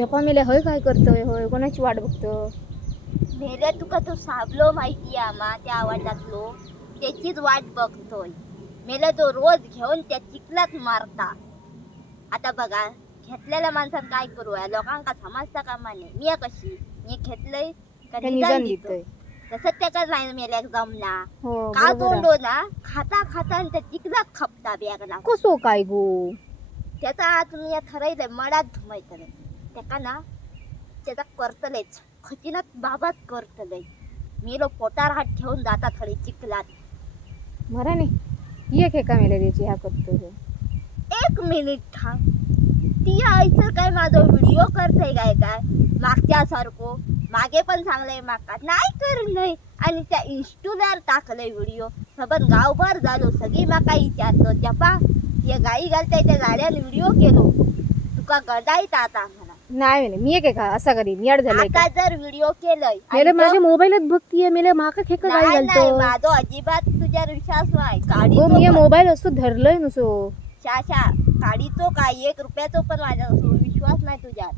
जपा होय काय करतोय? होय कोणाची वाट बघतो मेले तुका तो साबलो माहिती आम्हा त्या आवाजातलो. त्याचीच वाट बघतोय. मेले तो रोज घेऊन त्या चिखलात मारता. आता बघा घेतलेल्या माणसात काय करू? या लोकांका समजता कामा नाही मी कशी? मी घेतलंय का त्या निदान निदान देतोय? देतोय तसंच त्याच्याच नाही मेल्याक जमना हो का बरोबर आहे. तोंडो ना खाता खाता आणि त्या चिखलात खपता बॅगला कसो काय गो? त्याचा आज मी ठरवलंय मडात धुमायचं त्याका ना त्याचा करतलेच. खचिनात बाबाच करतलंय मी लोक पोटार हात ठेवून जाता थोडी चिखलात. मरा नाही एक एका मेले त्याची ह्या करतोय हो. एक मिनिट थांब. ती आईचं काय माझा व्हिडिओ करते काय काय? मागच्या सारखो मागे पण सांगलंय माका नाही कर नाही. आणि त्या इन्स्टुलार टाकलंय व्हिडिओ सबन गावभर झालो. सगळी माका विचारतो जपा हे गाई घालताय त्या गाड्याने व्हिडिओ केलो. तुका गडायत आता नाही मेले मी एक एका असा करी मी अड झाले आता जर व्हिडिओ केलंय मेले माझ्या मोबाईलात भक्ती आहे मेले माका खेक काय नाही नाही घालतो माझा अजिबात तुझ्यावर विश्वास नाही. काढी हो मी मोबाईल असतो धरलोय नुसो शाशा काढीचो काय? एक रुपयाचो पण माझ्या विश्वास नाही तुझ्यात